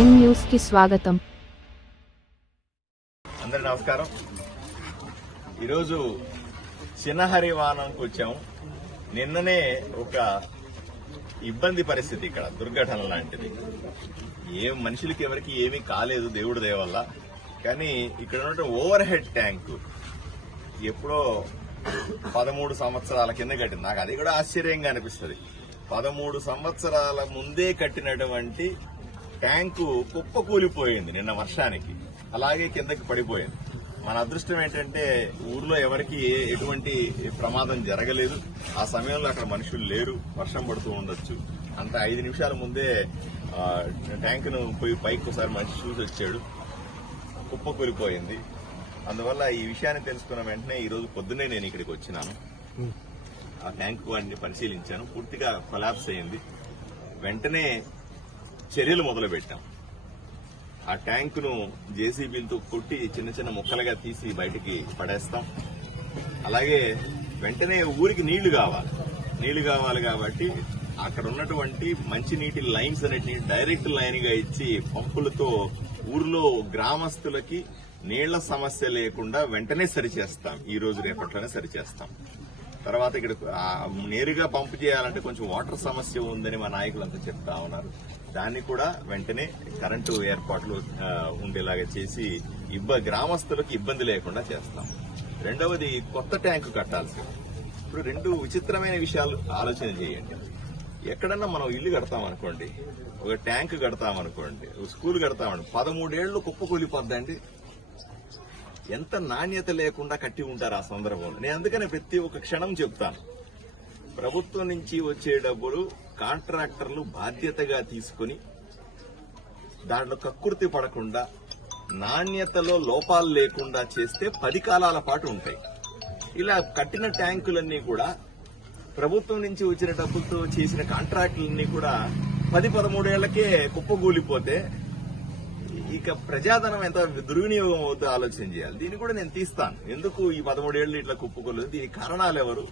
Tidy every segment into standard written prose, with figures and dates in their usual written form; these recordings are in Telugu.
ప్రైమ్ న్యూస్ కి స్వాగతం. అందరికీ నమస్కారం. ఈరోజు చిన్నహరివానంకి వచ్చాము. నిన్ననే ఒక ఇబ్బంది పరిస్థితి, ఇక్కడ దుర్ఘటన లాంటిది. మనుషులకి ఎవరికి ఏమీ కాలేదు దేవుడి దయ వల్ల. కానీ ఇక్కడ ఉన్న ఓవర్ హెడ్ ట్యాంకు ఎప్పుడో 13 సంవత్సరాల కింద కట్టింది. నాకు అది కూడా ఆశ్చర్యంగా అనిపిస్తుంది. 13 సంవత్సరాల ముందే కట్టినటువంటి ట్యాంకు కుప్పకూలిపోయింది నిన్న వర్షానికి, అలాగే కిందకి పడిపోయింది. మన అదృష్టం ఏంటంటే ఊర్లో ఎవరికి ఎటువంటి ప్రమాదం జరగలేదు. ఆ సమయంలో అక్కడ మనుషులు లేరు, వర్షం పడుతూ ఉండొచ్చు. అంత 5 నిమిషాల ముందే ట్యాంకును పోయి పైకి ఒకసారి మనిషి చూసి వచ్చాడు, కుప్పకూలిపోయింది. అందువల్ల ఈ విషయాన్ని తెలుసుకున్న వెంటనే ఈ రోజు పొద్దున్నే నేను ఇక్కడికి వచ్చినాను. ఆ ట్యాంకు వాడిని పరిశీలించాను. పూర్తిగా కొలాప్స్ అయింది. వెంటనే చర్యలు మొదలుపెట్టాం. ఆ ట్యాంకును జేసీబీలతో కొట్టి చిన్న చిన్న ముక్కలుగా తీసి బయటికి పడేస్తాం. అలాగే వెంటనే ఊరికి నీళ్లు కావాలి కాబట్టి అక్కడ ఉన్నటువంటి మంచినీటి లైన్స్ అన్నిటిని డైరెక్ట్ లైన్ గా ఇచ్చి పంపులతో ఊర్లో గ్రామస్తులకి నీళ్ల సమస్య లేకుండా వెంటనే సరిచేస్తాం. ఈ రోజు రేపట్లోనే సరిచేస్తాం. తర్వాత ఇక్కడ నేరుగా పంపు చేయాలంటే కొంచెం వాటర్ సమస్య ఉందని మా నాయకులంతా చెప్తా ఉన్నారు. దాన్ని కూడా వెంటనే కరెంటు ఏర్పాట్లు ఉండేలాగా చేసి గ్రామస్తులకు ఇబ్బంది లేకుండా చేస్తాం. రెండవది, కొత్త ట్యాంకు కట్టాల్సి. ఇప్పుడు 2 విచిత్రమైన విషయాలు ఆలోచన చేయండి. ఎక్కడన్నా మనం ఇల్లు కడతామనుకోండి, ఒక ట్యాంకు కడతామనుకోండి, స్కూల్ కడతామని 13 ఏళ్లు కుప్పకూలిపోద్దండి. ఎంత నాణ్యత లేకుండా కట్టి ఉంటారు ఆ సందర్భంలో. నేను అందుకనే ప్రతి ఒక్క క్షణం చెప్తాను, ప్రభుత్వం నుంచి వచ్చే డబ్బులు కాంట్రాక్టర్లు బాధ్యతగా తీసుకుని దాంట్లో కక్కుర్తి పడకుండా నాణ్యతలో లోపాలు లేకుండా చేస్తే 10 కాలాల పాటు ఉంటాయి. ఇలా కట్టిన ట్యాంకులన్నీ కూడా ప్రభుత్వం నుంచి వచ్చిన డబ్బులతో చేసిన కాంట్రాక్టులన్నీ కూడా 10-13 ఏళ్లకే కుప్పగూలిపోతే ఇక ప్రజాధనం ఎంత దుర్వినియోగం అవుతుందో ఆలోచన చేయాలి. దీన్ని కూడా నేను తీస్తాను. ఎందుకు ఈ 13 ఏళ్లు ఇట్లా కుప్పకూలదు, దీనికి కారణాలు ఎవరు,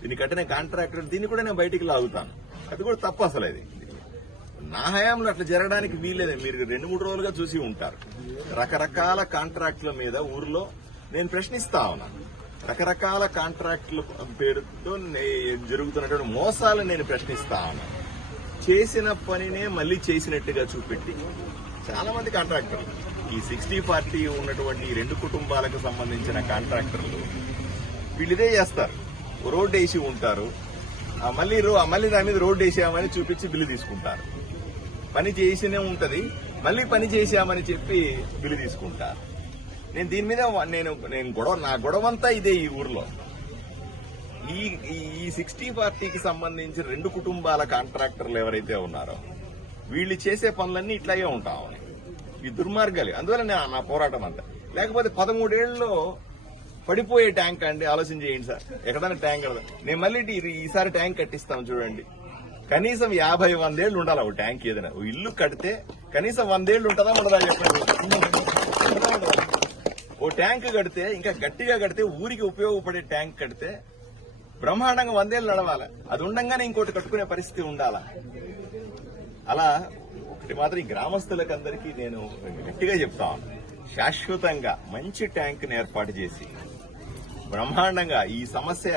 దీన్ని కట్టిన కాంట్రాక్టర్, దీన్ని కూడా నేను బయటికి లాగుతాను. అది కూడా తప్పు. అసలు అది నా హయాంలో అట్లా జరగడానికి వీల్లేదు. మీరు 2-3 రోజులుగా చూసి ఉంటారు. రకరకాల కాంట్రాక్టుల మీద ఊర్లో నేను ప్రశ్నిస్తా ఉన్నాను. రకరకాల కాంట్రాక్టుల పేరుతో జరుగుతున్నటువంటి మోసాలను నేను ప్రశ్నిస్తా ఉన్నాను. చేసిన పనినే మళ్లీ చేసినట్టుగా చూపెట్టి చాలా మంది కాంట్రాక్టర్లు, ఈ 60-40 ఉన్నటువంటి 2 కుటుంబాలకు సంబంధించిన కాంట్రాక్టర్లు వీళ్ళిదే చేస్తారు. రోడ్డు వేసి ఉంటారు, మళ్ళీ దాని మీద రోడ్డు వేసామని చూపించి బిల్లు తీసుకుంటారు. పని చేసినే ఉంటది, మళ్ళీ పని చేశామని చెప్పి బిల్లు తీసుకుంటారు. నేను దీని మీద నా గొడవంతా ఇదే. ఈ ఊర్లో ఈ 60-40కి సంబంధించిన 2 కుటుంబాల కాంట్రాక్టర్లు ఎవరైతే ఉన్నారో వీళ్ళు చేసే పనులన్నీ ఇట్లాగే ఉంటామని, ఈ దుర్మార్గాలు. అందువల్ల నా పోరాటం అంతా. లేకపోతే 13 ఏళ్లలో పడిపోయే ట్యాంక్ అండి, ఆలోచన చేయండి సార్. ఎక్కడైనా ట్యాంక్ కడదా, నేను మళ్ళీ ఈసారి ట్యాంక్ కట్టిస్తాం చూడండి. కనీసం 50-100 ఏళ్లు ఉండాలి ఒక ట్యాంక్. ఏదైనా ఇల్లు కడితే కనీసం 100 ఏళ్లు ఉంటుందా ఉండదా చెప్పండి. ఓ ట్యాంక్ కడితే, ఇంకా గట్టిగా కడితే, ఊరికి ఉపయోగపడే ట్యాంక్ కడితే బ్రహ్మాండంగా 100 ఏళ్లు నడవాలి. అది ఉండంగానే ఇంకోటి కట్టుకునే పరిస్థితి ఉండాలా. అలా ఒకటి మాత్రం ఈ గ్రామస్తులకు అందరికీ నేను గట్టిగా చెప్తాను, శాశ్వతంగా మంచి ట్యాంకును ఏర్పాటు చేసి బ్రహ్మాండంగా ఈ సమస్య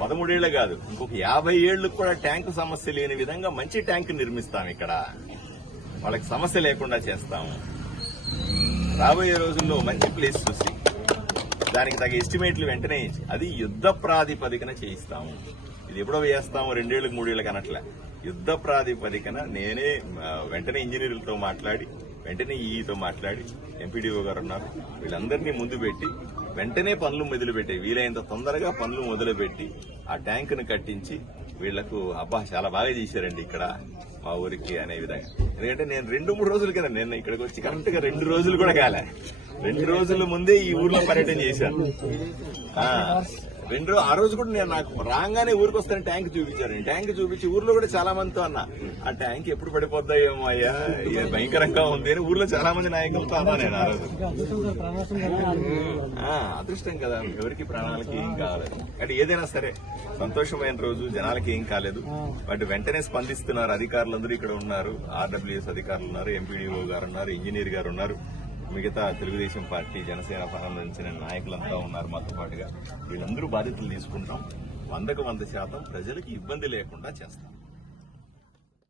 13 ఏళ్లు కాదు, ఇంకొక 50 ఏళ్లకు కూడా ట్యాంకు సమస్య లేని విధంగా మంచి ట్యాంకు నిర్మిస్తాం. ఇక్కడ వాళ్ళకి సమస్య లేకుండా చేస్తాము. రాబోయే రోజుల్లో మంచి ప్లేస్ చూసి దానికి తగ్గ ఎస్టిమేట్లు వెంటనే ఇచ్చి అది యుద్ధ ప్రాతిపదికన చేయిస్తాము. ఇది ఎప్పుడో వేస్తాము, 2 ఏళ్లకు 3 ఏళ్లకు అనట్లే. యుద్ధ ప్రాతిపదికన నేనే వెంటనే ఇంజనీర్లతో మాట్లాడి, వెంటనే ఈఈతో మాట్లాడి, ఎంపీడీఓ గారు ఉన్నారు, వీళ్ళందరినీ ముందు పెట్టి వెంటనే పనులు మొదలుపెట్టాయి. వీలైనంత తొందరగా పనులు మొదలుపెట్టి ఆ ట్యాంకును కట్టించి వీళ్లకు అబ్బా చాలా బాగా చేశారండి ఇక్కడ మా ఊరికి అనే విధంగా. ఎందుకంటే నేను 2-3 రోజుల కింద, నేను ఇక్కడికి వచ్చి కరెక్ట్ గా 2 రోజులు కూడా కాలే, 2 రోజుల ముందే ఈ ఊర్లో పర్యటన చేశాను. ఆ రోజు కూడా నేను నాకు రాగానే ఊరికి వస్తాను ట్యాంక్ చూపించారు. ట్యాంక్ చూపించి ఊర్లో కూడా చాలా మందితో అన్నా ఆ ట్యాంక్ ఎప్పుడు పడిపోద్దాయేమో అయ్యా భయంకరంగా ఉంది అని ఊర్లో చాలా మంది నాయకులతో అన్నా నేను ఆ రోజు. అదృష్టం కదా, ఎవరికి ప్రాణాలకి ఏం కాలేదు. అంటే ఏదైనా సరే సంతోషమైన రోజు, జనాలకి ఏం కాలేదు. బట్ వెంటనే స్పందిస్తున్నారు అధికారులందరూ ఇక్కడ ఉన్నారు. ఆర్డబ్ల్యూఎస్ అధికారులు ఉన్నారు, ఎంపీడీఓ గారు ఉన్నారు, ఇంజనీర్ గారు ఉన్నారు, మిగతా తెలుగుదేశం పార్టీ జనసేన సంబంధించిన నాయకులంతా ఉన్నారు మాతో పాటుగా. వీళ్ళందరూ బాధ్యతలు తీసుకుంటాం. 100% ప్రజలకు ఇబ్బంది లేకుండా చేస్తాం.